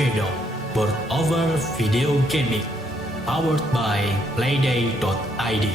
channel World Over Video Gaming, powered by Playday.id.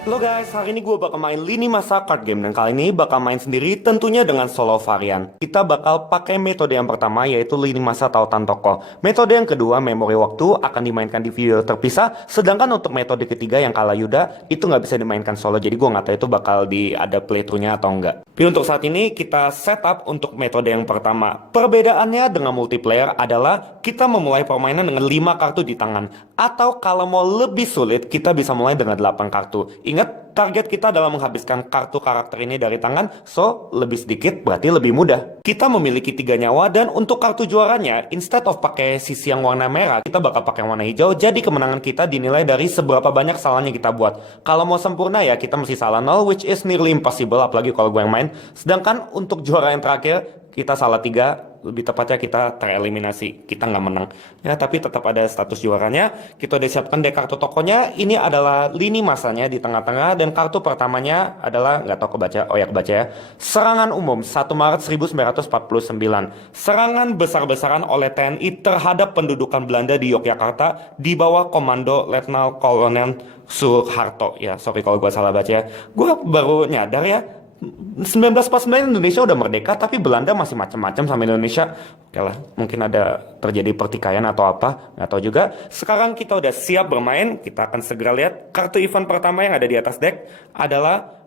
Halo guys, hari ini gue bakal main lini masa card game. Dan kali ini bakal main sendiri, tentunya dengan solo varian. Kita bakal pakai metode yang pertama, yaitu lini masa tautan tokoh. Metode yang kedua, memori waktu, akan dimainkan di video terpisah. Sedangkan untuk metode ketiga yang kala Yuda, itu nggak bisa dimainkan solo. Jadi gue nggak tahu itu bakal ada playthrough-nya atau enggak. Tapi untuk saat ini, kita setup untuk metode yang pertama. Perbedaannya dengan multiplayer adalah kita memulai permainan dengan 5 kartu di tangan. Atau kalau mau lebih sulit, kita bisa mulai dengan 8 kartu. Ingat, target kita adalah menghabiskan kartu karakter ini dari tangan, so lebih sedikit berarti lebih mudah. Kita memiliki 3 nyawa, dan untuk kartu juaranya, instead of pakai sisi yang warna merah, kita bakal pakai warna hijau. Jadi kemenangan kita dinilai dari seberapa banyak kesalahan yang kita buat. Kalau mau sempurna ya, kita mesti salah 0, which is nearly impossible, apalagi kalau gue yang main. Sedangkan untuk juara yang terakhir, kita salah 3, lebih tepatnya kita tereliminasi, kita nggak menang ya, tapi tetap ada status juaranya. Kita udah siapkan deck kartu tokonya. Ini adalah lini masanya di tengah-tengah, dan kartu pertamanya adalah, nggak tahu kebaca, oh ya kebaca ya, serangan umum 1 Maret 1949. Serangan besar-besaran oleh TNI terhadap pendudukan Belanda di Yogyakarta di bawah komando Letnan Kolonel Soeharto. Ya sorry kalau gue salah baca ya, gue baru nyadar ya, 1949 Indonesia udah merdeka, tapi Belanda masih macam-macam sama Indonesia. Oke lah, mungkin ada terjadi pertikaian atau apa, nggak tahu juga. Sekarang kita udah siap bermain. Kita akan segera lihat kartu event pertama yang ada di atas deck adalah,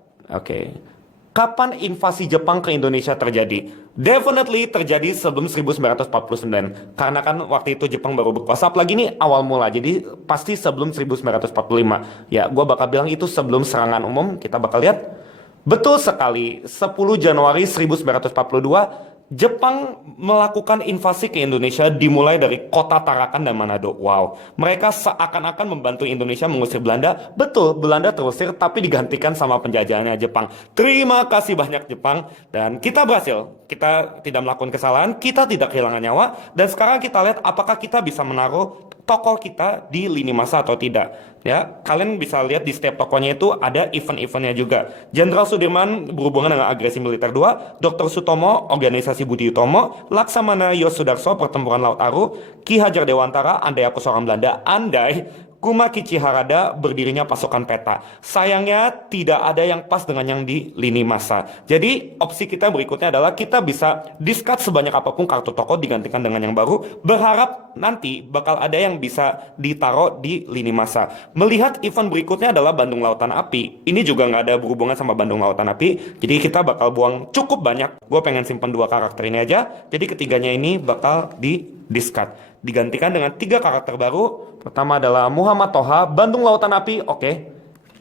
kapan invasi Jepang ke Indonesia terjadi? Definitely terjadi sebelum 1949. Karena kan waktu itu Jepang baru berkuasa, apalagi ini awal mula, jadi pasti sebelum 1945. Ya, gue bakal bilang itu sebelum serangan umum. Kita bakal lihat. Betul sekali, 10 Januari 1942, Jepang melakukan invasi ke Indonesia dimulai dari kota Tarakan dan Manado. Wow, mereka seakan-akan membantu Indonesia mengusir Belanda. Betul, Belanda terusir, tapi digantikan sama penjajahannya Jepang. Terima kasih banyak Jepang, dan kita berhasil. Kita tidak melakukan kesalahan, kita tidak kehilangan nyawa, dan sekarang kita lihat apakah kita bisa menaruh tokoh kita di lini masa atau tidak. Ya, kalian bisa lihat di setiap tokohnya itu ada event-eventnya juga. Jenderal Sudirman berhubungan dengan agresi militer 2, Dr. Sutomo, organisasi Budi Utomo, Laksamana Yosudarso, pertempuran Laut Aru, Ki Hajar Dewantara, andai aku seorang Belanda, andai Kuma Kici Harada, berdirinya pasukan peta. Sayangnya tidak ada yang pas dengan yang di lini masa. Jadi opsi kita berikutnya adalah kita bisa discard sebanyak apapun kartu tokoh digantikan dengan yang baru. Berharap nanti bakal ada yang bisa ditaruh di lini masa. Melihat event berikutnya adalah Bandung Lautan Api. Ini juga nggak ada berhubungan sama Bandung Lautan Api. Jadi kita bakal buang cukup banyak. Gue pengen simpan 2 karakter ini aja. Jadi ketiganya ini bakal di discard. Digantikan dengan 3 karakter baru. Pertama adalah Muhammad Toha, Bandung Lautan Api. Oke,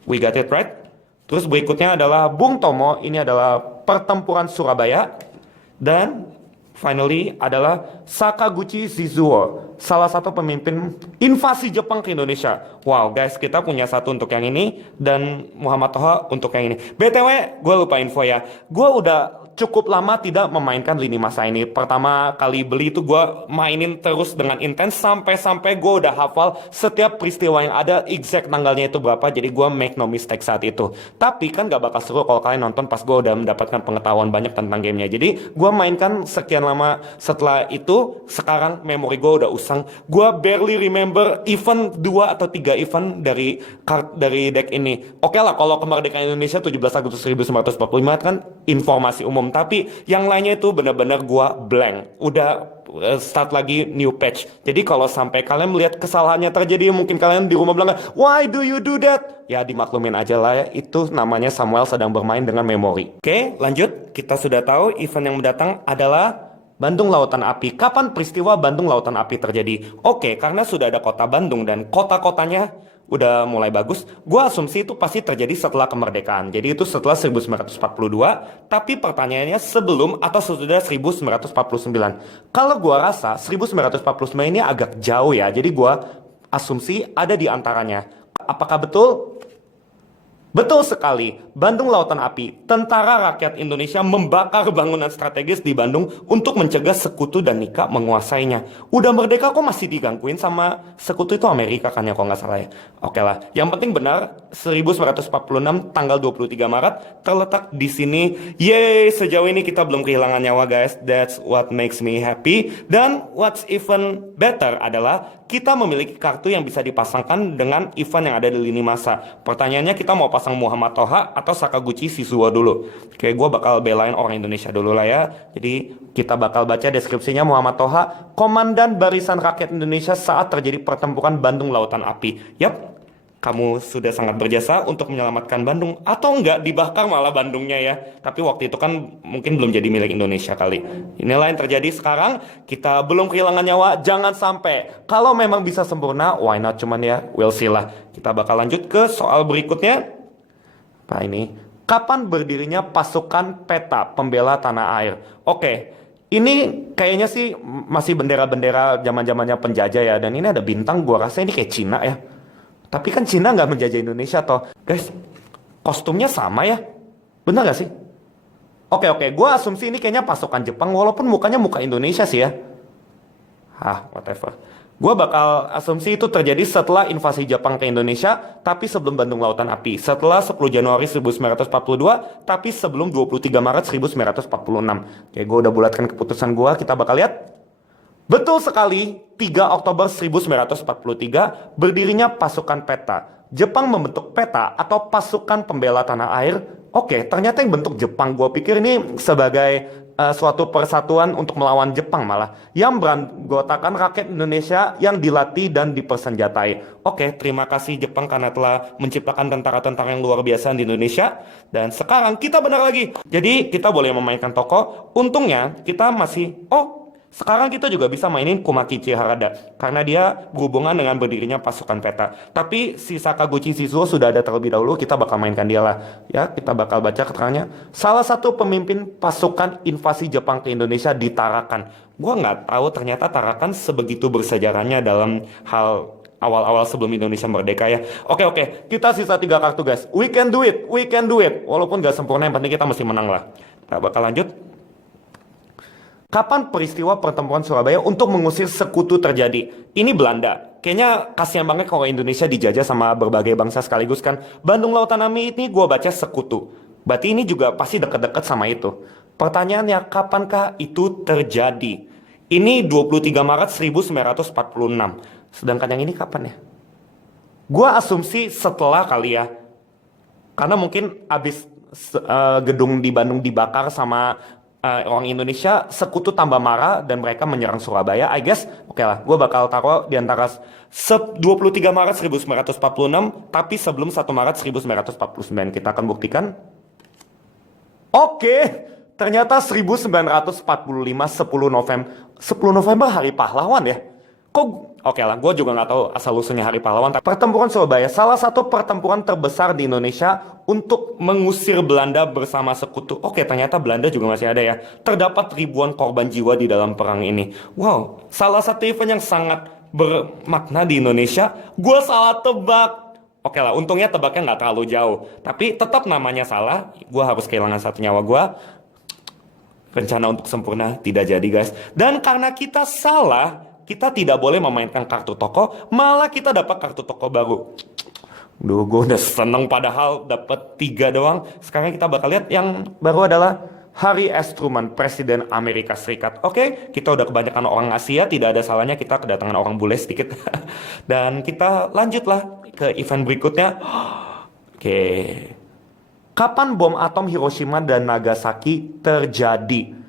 we got it right. Terus berikutnya adalah Bung Tomo. Ini adalah pertempuran Surabaya. Dan finally adalah Sakaguchi Shizuo, salah satu pemimpin invasi Jepang ke Indonesia. Wow guys, kita punya satu untuk yang ini, dan Muhammad Toha untuk yang ini. BTW, gue lupa info ya, gue udah cukup lama tidak memainkan lini masa ini. Pertama kali beli itu gue mainin terus dengan intens, sampai gue udah hafal setiap peristiwa yang ada, exact tanggalnya itu berapa. Jadi gue make no mistake saat itu. Tapi kan gak bakal seru kalau kalian nonton pas gue udah mendapatkan pengetahuan banyak tentang gamenya. Jadi gue mainkan sekian lama. Setelah itu, sekarang memori gue udah usang. Gue barely remember event 2 atau 3 event dari deck ini. Oke lah, kalau kemerdekaan Indonesia 17 Agustus 1945 kan informasi umum. Tapi yang lainnya itu benar-benar gua blank. Udah start lagi new patch. Jadi kalau sampai kalian melihat kesalahannya terjadi, mungkin kalian di rumah bilang, why do you do that? Ya dimaklumin aja lah ya. Itu namanya Samuel sedang bermain dengan memori. Oke, lanjut. Kita sudah tahu event yang mendatang adalah Bandung Lautan Api. Kapan peristiwa Bandung Lautan Api terjadi? Oke, karena sudah ada kota Bandung dan kota-kotanya udah mulai bagus, gue asumsi itu pasti terjadi setelah kemerdekaan. Jadi itu setelah 1942, tapi pertanyaannya sebelum atau sesudah 1949. Kalau gue rasa 1949 ini agak jauh ya, jadi gue asumsi ada di antaranya. Apakah betul? Betul sekali, Bandung Lautan Api. Tentara Rakyat Indonesia membakar bangunan strategis di Bandung untuk mencegah sekutu dan Nika menguasainya. Udah merdeka kok masih digangguin sama sekutu itu Amerika kan ya kalau nggak salah ya. Oke lah, yang penting benar, 1946 tanggal 23 Maret terletak di sini. Yeay, sejauh ini kita belum kehilangan nyawa guys. That's what makes me happy. Dan what's even better adalah kita memiliki kartu yang bisa dipasangkan dengan event yang ada di lini masa. Pertanyaannya, kita mau pasang Muhammad Toha atau Sakaguchi Shizuo dulu? Oke, gue bakal belain orang Indonesia dulu lah ya. Jadi kita bakal baca deskripsinya. Muhammad Toha, Komandan Barisan Rakyat Indonesia saat terjadi pertempuran Bandung Lautan Api. Yap, kamu sudah sangat berjasa untuk menyelamatkan Bandung. Atau enggak, dibakar malah Bandungnya ya. Tapi waktu itu kan mungkin belum jadi milik Indonesia kali. Inilah yang terjadi sekarang. Kita belum kehilangan nyawa, jangan sampai. Kalau memang bisa sempurna, why not, cuman ya, we'll see lah. Kita bakal lanjut ke soal berikutnya. Apa ini? Kapan berdirinya pasukan PETA Pembela Tanah Air? Oke, ini kayaknya sih masih bendera-bendera zaman-zamannya penjajah ya. Dan ini ada bintang, gua rasa ini kayak Cina ya. Tapi kan Cina nggak menjajah Indonesia toh. Guys, kostumnya sama ya? Bener gak sih? Oke, gue asumsi ini kayaknya pasukan Jepang, walaupun mukanya muka Indonesia sih ya. Whatever. Gue bakal asumsi itu terjadi setelah invasi Jepang ke Indonesia, tapi sebelum Bandung Lautan Api. Setelah 10 Januari 1942, tapi sebelum 23 Maret 1946. Oke, gue udah bulatkan keputusan gue, kita bakal lihat. Betul sekali, 3 Oktober 1943 berdirinya pasukan PETA. Jepang membentuk PETA atau Pasukan Pembela Tanah Air. Oke, ternyata yang bentuk Jepang. Gue pikir ini sebagai suatu persatuan untuk melawan Jepang malah. Yang beranggotakan rakyat Indonesia yang dilatih dan dipersenjatai. Oke, terima kasih Jepang karena telah menciptakan tentara-tentara yang luar biasa di Indonesia. Dan sekarang kita benar lagi. Jadi kita boleh memainkan tokoh. Untungnya kita masih... sekarang kita juga bisa mainin Kumakichi Harada karena dia berhubungan dengan berdirinya pasukan PETA. Tapi si Sakaguchi Shizuo sudah ada terlebih dahulu, kita bakal mainkan dia lah. Ya, kita bakal baca keterangannya. Salah satu pemimpin pasukan invasi Jepang ke Indonesia di Tarakan. Gua nggak tahu ternyata Tarakan sebegitu bersejarahnya dalam hal awal-awal sebelum Indonesia merdeka ya. Oke, kita sisa 3 kartu guys. We can do it. Walaupun nggak sempurna, yang penting kita mesti menang lah. Kita bakal lanjut. Kapan peristiwa pertempuran Surabaya untuk mengusir sekutu terjadi? Ini Belanda. Kayaknya kasihan banget kalau Indonesia dijajah sama berbagai bangsa sekaligus kan. Bandung Lautan Api ini gue baca sekutu. Berarti ini juga pasti dekat-dekat sama itu. Pertanyaannya, kapankah itu terjadi? Ini 23 Maret 1946. Sedangkan yang ini kapan ya? Gue asumsi setelah kali ya. Karena mungkin abis gedung di Bandung dibakar sama... orang Indonesia, sekutu tambah marah dan mereka menyerang Surabaya. I guess, oke lah, gue bakal taruh di antara 23 Maret 1946 tapi sebelum 1 Maret 1949. Kita akan buktikan. Oke, ternyata 1945 10 November hari pahlawan ya. Oke lah, gue juga nggak tahu asal-usulnya Hari Pahlawan. Pertempuran Surabaya, salah satu pertempuran terbesar di Indonesia untuk mengusir Belanda bersama sekutu. Oke, ternyata Belanda juga masih ada ya. Terdapat ribuan korban jiwa di dalam perang ini. Wow, salah satu event yang sangat bermakna di Indonesia. Gue salah tebak. Oke lah, untungnya tebaknya nggak terlalu jauh. Tapi tetap namanya salah. Gue harus kehilangan 1 nyawa gue. Rencana untuk sempurna tidak jadi guys. Dan karena kita salah, kita tidak boleh memainkan kartu toko, malah kita dapat kartu toko baru. Duh, gue udah seneng padahal dapat 3 doang. Sekarang kita bakal lihat yang baru adalah Harry S. Truman, Presiden Amerika Serikat. Oke, kita udah kebanyakan orang Asia, tidak ada salahnya kita kedatangan orang bule sedikit. Dan kita lanjutlah ke event berikutnya. Oke. Kapan bom atom Hiroshima dan Nagasaki terjadi?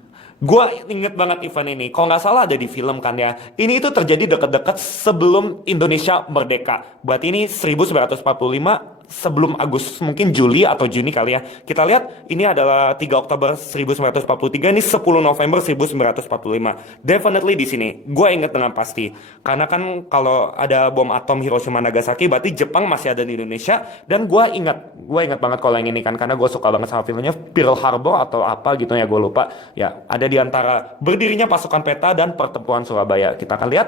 Gue inget banget event ini. Kalau nggak salah ada di film kan ya. Ini itu terjadi dekat-dekat sebelum Indonesia merdeka. Berarti ini 1945 sebelum Agustus, mungkin Juli atau Juni kali ya. Kita lihat ini adalah 3 Oktober 1943, ini 10 November 1945. Definitely di sini. Gue inget dengan pasti. Karena kan kalau ada bom atom Hiroshima Nagasaki berarti Jepang masih ada di Indonesia. Dan gue ingat banget kalau yang ini kan, karena gue suka banget sama filmnya Pearl Harbor atau apa gitu ya, gue lupa. Ya, ada di antara berdirinya pasukan PETA dan pertempuran Surabaya. Kita akan lihat.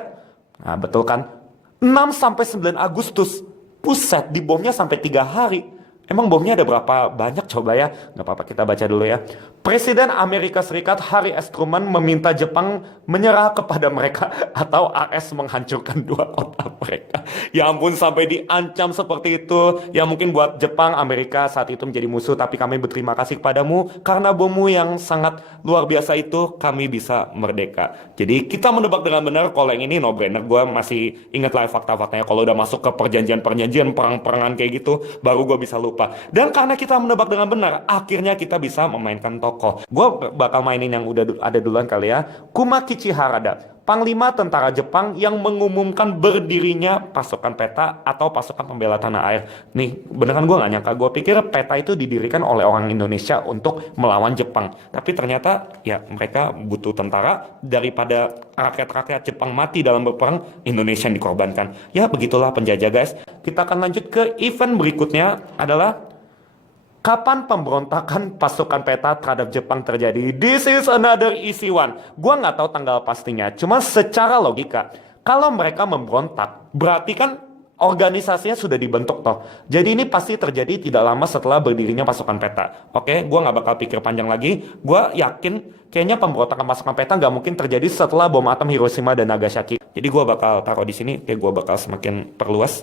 Nah, betul kan? 6 sampai 9 Agustus. Buset, dibomnya sampai 3 hari. Emang bomnya ada berapa banyak coba ya? Nggak apa-apa, kita baca dulu ya. Presiden Amerika Serikat Harry S. Truman meminta Jepang menyerah kepada mereka atau AS menghancurkan dua kota mereka. Ya ampun, sampai diancam seperti itu. Ya mungkin buat Jepang, Amerika saat itu menjadi musuh, tapi kami berterima kasih kepadamu karena bommu yang sangat luar biasa itu kami bisa merdeka. Jadi kita menebak dengan benar kalau yang ini no brainer. Gue masih ingat lah fakta-faktanya. Kalau udah masuk ke perjanjian-perjanjian perang-perangan kayak gitu, baru gue bisa lupa. Dan karena kita menebak dengan benar, akhirnya kita bisa memainkan tokoh. Gue bakal mainin yang udah ada duluan kali ya. Kumakichi Harada, Panglima Tentara Jepang yang mengumumkan berdirinya pasukan PETA atau pasukan pembela tanah air. Nih, beneran gue gak nyangka. Gue pikir PETA itu didirikan oleh orang Indonesia untuk melawan Jepang. Tapi ternyata ya mereka butuh tentara, daripada rakyat-rakyat Jepang mati dalam berperang, Indonesia yang dikorbankan. Ya begitulah penjajah guys. Kita akan lanjut ke event berikutnya adalah kapan pemberontakan pasukan PETA terhadap Jepang terjadi? This is another easy one. Gua nggak tahu tanggal pastinya. Cuma secara logika, kalau mereka memberontak, berarti kan organisasinya sudah dibentuk toh. Jadi ini pasti terjadi tidak lama setelah berdirinya pasukan PETA. Oke, gua nggak bakal pikir panjang lagi. Gua yakin kayaknya pemberontakan pasukan PETA nggak mungkin terjadi setelah bom atom Hiroshima dan Nagasaki. Jadi gua bakal taruh di sini. Kayak gua bakal semakin perluas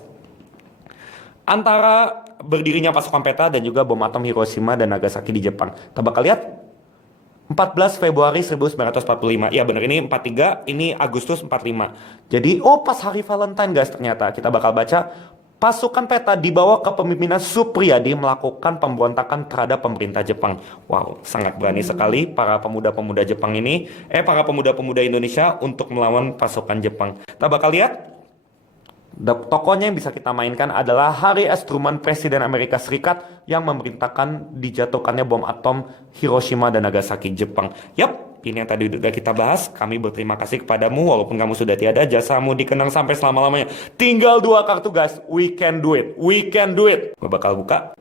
antara berdirinya pasukan PETA dan juga bom atom Hiroshima dan Nagasaki di Jepang. Kita bakal lihat 14 Februari 1945. Ya benar, ini 43, ini Agustus 45. Jadi pas hari Valentine guys, ternyata kita bakal baca pasukan PETA di bawah kepemimpinan Supriyadi melakukan pemberontakan terhadap pemerintah Jepang. Wow, sangat berani sekali para pemuda-pemuda Jepang ini, para pemuda-pemuda Indonesia untuk melawan pasukan Jepang. Kita bakal lihat tokohnya yang bisa kita mainkan adalah Harry S. Truman, Presiden Amerika Serikat yang memerintahkan dijatuhkannya bom atom Hiroshima dan Nagasaki, Jepang. Yap, ini yang tadi udah kita bahas. Kami berterima kasih kepadamu, walaupun kamu sudah tiada, jasamu dikenang sampai selama-lamanya. Tinggal 2 kartu guys, we can do it, we can do it. Gue bakal buka,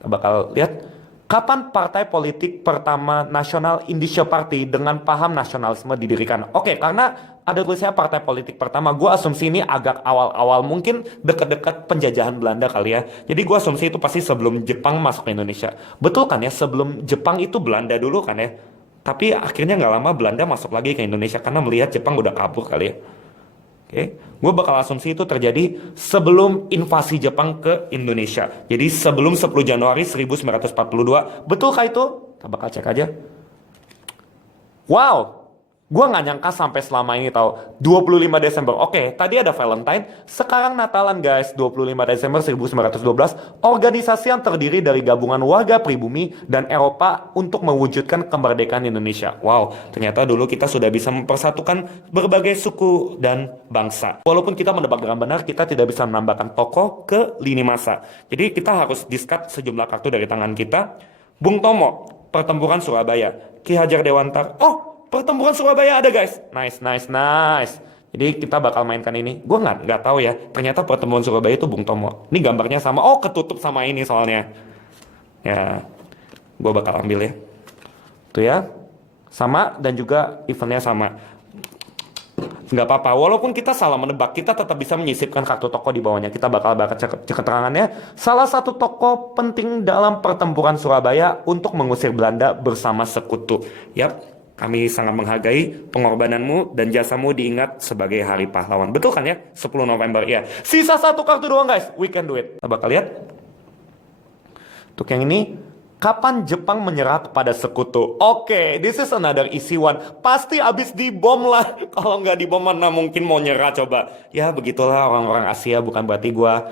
kita bakal lihat kapan partai politik pertama nasional Indonesia Party dengan paham nasionalisme didirikan. Oke, karena ada tulisnya partai politik pertama, gue asumsi ini agak awal-awal, mungkin dekat-dekat penjajahan Belanda kali ya. Jadi gue asumsi itu pasti sebelum Jepang masuk ke Indonesia. Betul kan ya, sebelum Jepang itu Belanda dulu kan ya. Tapi akhirnya nggak lama Belanda masuk lagi ke Indonesia karena melihat Jepang udah kabur kali ya. Oke, gue bakal asumsi itu terjadi sebelum invasi Jepang ke Indonesia. Jadi sebelum 10 Januari 1942. Betulkah itu? Kita bakal cek aja. Wow, gue nggak nyangka sampai selama ini tahu. 25 Desember. Oke, tadi ada Valentine, sekarang Natalan guys. 25 Desember 1912. Organisasi yang terdiri dari gabungan warga pribumi dan Eropa untuk mewujudkan kemerdekaan Indonesia. Wow, ternyata dulu kita sudah bisa mempersatukan berbagai suku dan bangsa. Walaupun kita menebak dengan benar, kita tidak bisa menambahkan tokoh ke lini masa. Jadi kita harus discard sejumlah kartu dari tangan kita. Bung Tomo, Pertempuran Surabaya. Ki Hajar Dewantara. Pertempuran Surabaya ada guys. Nice. Jadi kita bakal mainkan ini. Gue nggak tahu ya. Ternyata pertemuan Surabaya itu Bung Tomo. Ini gambarnya sama. Ketutup sama ini soalnya. Ya, gue bakal ambil ya. Tuh ya. Sama dan juga eventnya sama. Nggak apa-apa. Walaupun kita salah menebak, kita tetap bisa menyisipkan kartu tokoh di bawahnya. Kita bakal cek keterangannya. Salah satu tokoh penting dalam pertempuran Surabaya untuk mengusir Belanda bersama sekutu. Yap. Kami sangat menghargai pengorbananmu dan jasamu diingat sebagai Hari Pahlawan. Betul kan ya? 10 November ya. Sisa 1 kartu doang guys. We can do it. Kita bakal lihat. Untuk yang ini, kapan Jepang menyerah kepada sekutu? Oke, this is another easy one. Pasti abis dibom lah. Kalau nggak dibom mana mungkin mau nyerah coba. Ya begitulah orang-orang Asia. Bukan berarti gua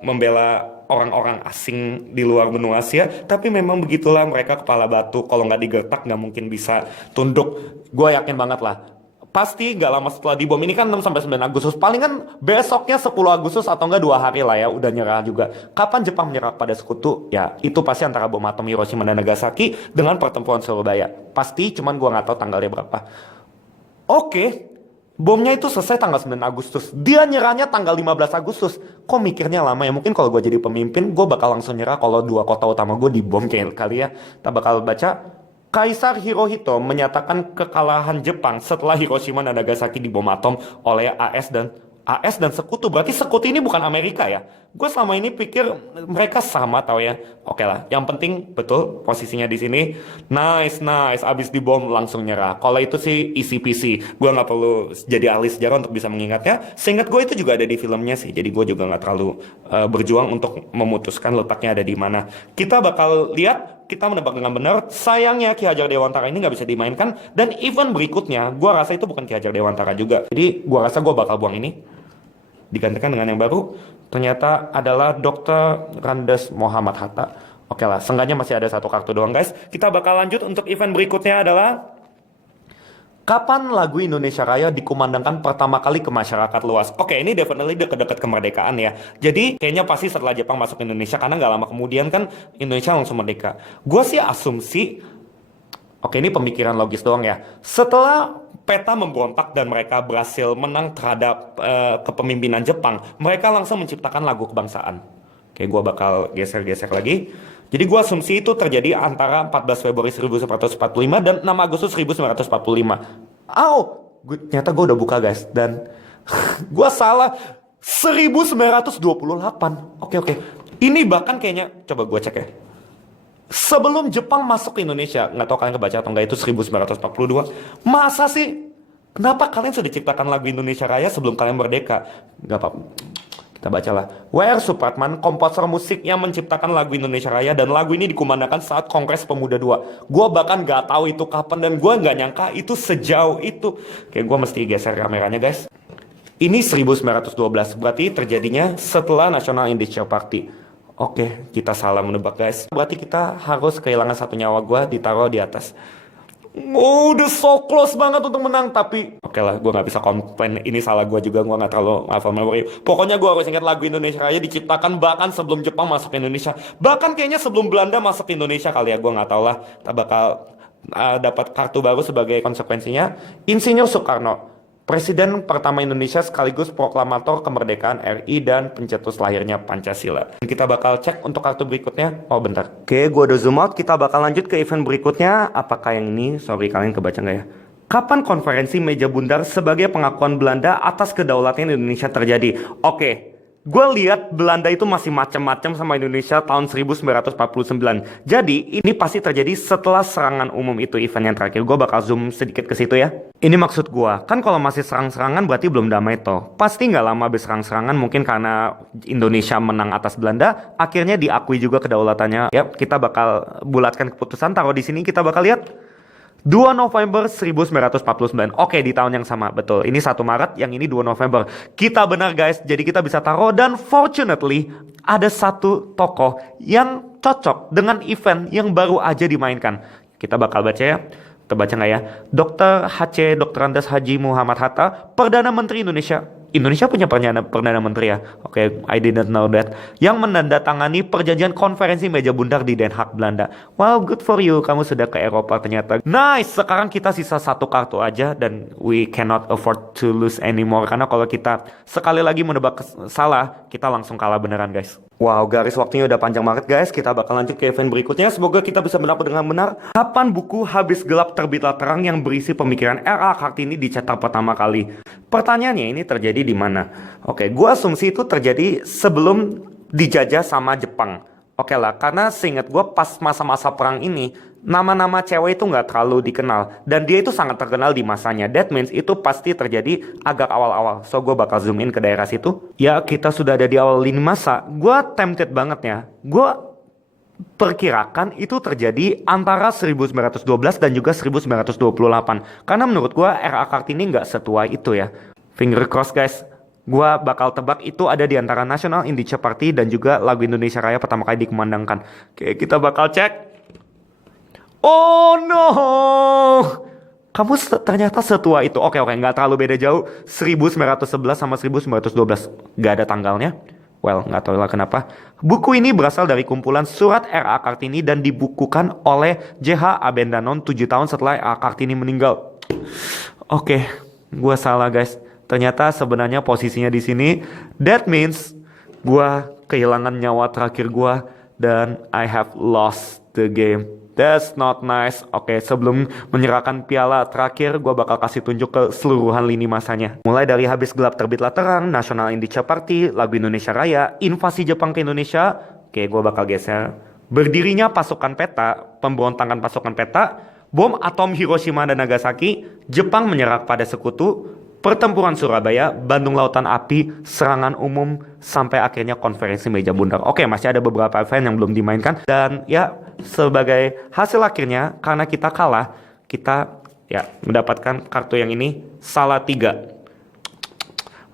membela orang-orang asing di luar benua Asia, tapi memang begitulah mereka kepala batu. Kalau nggak digertak nggak mungkin bisa tunduk. Gue yakin banget lah. Pasti nggak lama setelah dibom ini kan 6-9 Agustus. Paling kan besoknya 10 Agustus atau enggak 2 hari lah ya udah nyerah juga. Kapan Jepang menyerah pada sekutu? Ya itu pasti antara bom atom Hiroshima dan Nagasaki dengan pertempuran Surabaya. Pasti, cuman gue nggak tahu tanggalnya berapa. Oke. Bomnya itu selesai tanggal 9 Agustus. Dia nyerahnya tanggal 15 Agustus. Kok mikirnya lama ya? Mungkin kalau gue jadi pemimpin, gue bakal langsung nyerah kalau 2 kota utama gue dibom kali ya. Kita bakal baca. Kaisar Hirohito menyatakan kekalahan Jepang setelah Hiroshima dan Nagasaki dibom atom oleh AS dan sekutu. Berarti sekutu ini bukan Amerika ya. Gue selama ini pikir mereka sama tau ya. Oke lah, yang penting betul posisinya di sini. Nice, nice. Abis dibom langsung nyerah. Kalau itu sih easy peasy. Gue nggak perlu jadi ahli sejarah untuk bisa mengingatnya. Seingat gue itu juga ada di filmnya sih. Jadi gue juga nggak terlalu berjuang untuk memutuskan letaknya ada di mana. Kita bakal lihat, kita menebak dengan benar. Sayangnya Ki Hajar Dewantara ini nggak bisa dimainkan. Dan event berikutnya, gue rasa itu bukan Ki Hajar Dewantara juga. Jadi gue rasa gue bakal buang ini, digantikan dengan yang baru. Ternyata adalah Dr. Randes Muhammad Hatta. Oke lah, seenggaknya masih ada satu kartu doang guys. Kita bakal lanjut untuk event berikutnya adalah kapan lagu Indonesia Raya dikumandangkan pertama kali ke masyarakat luas? Oke, ini definitely deket-deket kemerdekaan ya. Jadi kayaknya pasti setelah Jepang masuk ke Indonesia, karena nggak lama kemudian kan Indonesia langsung merdeka. Gue sih asumsi, oke ini pemikiran logis doang ya. Setelah Peta memberontak dan mereka berhasil menang terhadap kepemimpinan Jepang, mereka langsung menciptakan lagu kebangsaan. Oke, gue bakal geser-geser lagi. Jadi gue asumsi itu terjadi antara 14 Februari 1945 dan 6 Agustus 1945. Ternyata gue udah buka guys. Dan gue salah, 1928. Oke. Ini bahkan kayaknya, coba gue cek ya. Sebelum Jepang masuk ke Indonesia, nggak tahu kalian kebaca atau nggak, itu 1942. Masa sih? Kenapa kalian sudah ciptakan lagu Indonesia Raya sebelum kalian merdeka? Nggak apa-apa. Kita bacalah. W.R. Supratman, komposer musik yang menciptakan lagu Indonesia Raya, dan lagu ini dikumandangkan saat Kongres Pemuda II. Gue bahkan nggak tahu itu kapan, dan gue nggak nyangka itu sejauh itu. Kayak gue mesti geser kameranya guys. Ini 1912, berarti terjadinya setelah National Independence Party. Oke, kita salah menebak guys. Berarti kita harus kehilangan satu nyawa gue, ditaruh di atas. Udah so close banget untuk menang. Tapi oke lah, gue gak bisa komplain. Ini salah gue juga, gue gak terlalu hafal memori. Pokoknya gue harus ingat lagu Indonesia Raya diciptakan bahkan sebelum Jepang masuk ke Indonesia. Bahkan kayaknya sebelum Belanda masuk ke Indonesia kali ya. Gue gak tahu lah. Kita bakal dapat kartu baru sebagai konsekuensinya. Insinyur Soekarno, Presiden pertama Indonesia sekaligus proklamator kemerdekaan RI dan pencetus lahirnya Pancasila. Kita bakal cek untuk kartu berikutnya. Oh bentar. Oke, gue udah zoom out. Kita bakal lanjut ke event berikutnya. Apakah yang ini? Sorry, kalian kebaca nggak ya? Kapan konferensi meja bundar sebagai pengakuan Belanda atas kedaulatan Indonesia terjadi? Oke. Gue lihat Belanda itu masih macam-macam sama Indonesia tahun 1949. Jadi ini pasti terjadi setelah serangan umum itu, event yang terakhir. Gue bakal zoom sedikit ke situ ya. Ini maksud gue, kan kalau masih serang-serangan berarti belum damai toh. Pasti nggak lama habis serang-serangan, mungkin karena Indonesia menang atas Belanda, akhirnya diakui juga kedaulatannya. Ya, kita bakal bulatkan keputusan, taruh di sini, kita bakal lihat. 2 November 1949. Oke, di tahun yang sama, betul. Ini 1 Maret, yang ini 2 November. Kita benar guys, jadi kita bisa taruh. Dan fortunately, ada satu tokoh yang cocok dengan event yang baru aja dimainkan. Kita bakal baca ya. Terbaca nggak ya? Dr. Andes Haji Muhammad Hatta, Perdana Menteri Indonesia. Indonesia punya Perdana Menteri ya? Oke, I didn't know that. Yang menandatangani perjanjian konferensi meja bundar di Den Haag, Belanda. Wow, good for you. Kamu sudah ke Eropa ternyata. Nice, sekarang kita sisa satu kartu aja. Dan we cannot afford to lose anymore. Karena kalau kita sekali lagi menebak salah, kita langsung kalah beneran guys. Wow, garis waktunya udah panjang banget guys. Kita bakal lanjut ke event berikutnya. Semoga kita bisa mendapat dengan benar. Kapan buku Habis Gelap Terbitlah Terang yang berisi pemikiran R.A. Kartini dicetak pertama kali? Pertanyaannya, ini terjadi di mana? Oke, gue asumsi itu terjadi sebelum dijajah sama Jepang. Oke lah, karena seingat gue pas masa-masa perang ini, nama-nama cewek itu nggak terlalu dikenal. Dan dia itu sangat terkenal di masanya. That means itu pasti terjadi agak awal-awal. So, gue bakal zoom in ke daerah situ. Ya, kita sudah ada di awal lini masa. Gue tempted banget ya. Gue perkirakan itu terjadi antara 1912 dan juga 1928. Karena menurut gue R.A. Kartini nggak setua itu ya. Finger cross guys. Gua bakal tebak itu ada di antara National Independence Party dan juga lagu Indonesia Raya pertama kali dikumandangkan. Oke, kita bakal cek. Oh no, kamu ternyata setua itu. Oke, nggak terlalu beda jauh. 1911 sama 1912. Gak ada tanggalnya. Well, nggak tahu lah kenapa. Buku ini berasal dari kumpulan surat R.A. Kartini dan dibukukan oleh J.H. Abendanon 7 tahun setelah R.A. Kartini meninggal. Oke, gua salah guys. Ternyata sebenarnya posisinya di sini. That means gue kehilangan nyawa terakhir gue dan I have lost the game. That's not nice. Oke, sebelum menyerahkan piala terakhir, gue bakal kasih tunjuk keseluruhan lini masanya. Mulai dari Habis Gelap Terbitlah Terang, National Indica Party, lagu Indonesia Raya, invasi Jepang ke Indonesia. Oke, gue bakal geser. Berdirinya pasukan peta, pemberontakan pasukan peta, bom atom Hiroshima dan Nagasaki, Jepang menyerah pada sekutu, pertempuran Surabaya, Bandung Lautan Api, serangan umum, sampai akhirnya konferensi meja bundar. Oke, masih ada beberapa event yang belum dimainkan. Dan ya, sebagai hasil akhirnya, karena kita kalah, kita ya mendapatkan kartu yang ini, salah 3.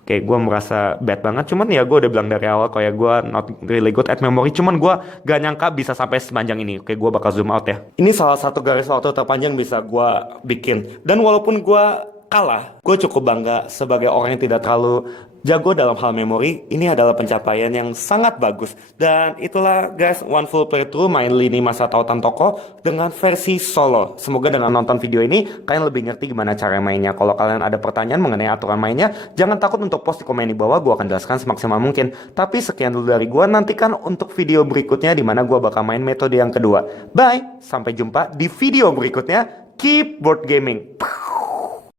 Oke, gue merasa bad banget. Cuman ya gue udah bilang dari awal kayak gue not really good at memory. Cuman gue gak nyangka bisa sampai sepanjang ini. Oke, gue bakal zoom out ya. Ini salah satu garis waktu terpanjang bisa gue bikin. Dan walaupun gue kalah, gue cukup bangga sebagai orang yang tidak terlalu jago dalam hal memori. Ini adalah pencapaian yang sangat bagus. Dan itulah guys, one full playthrough main lini masa tautan tokoh dengan versi solo. Semoga dengan nonton video ini kalian lebih ngerti gimana cara mainnya. Kalau kalian ada pertanyaan mengenai aturan mainnya, jangan takut untuk post di komen di bawah. Gue akan jelaskan semaksimal mungkin. Tapi sekian dulu dari gue, nantikan untuk video berikutnya dimana gue bakal main metode yang kedua. Bye, sampai jumpa di video berikutnya. Keep board gaming.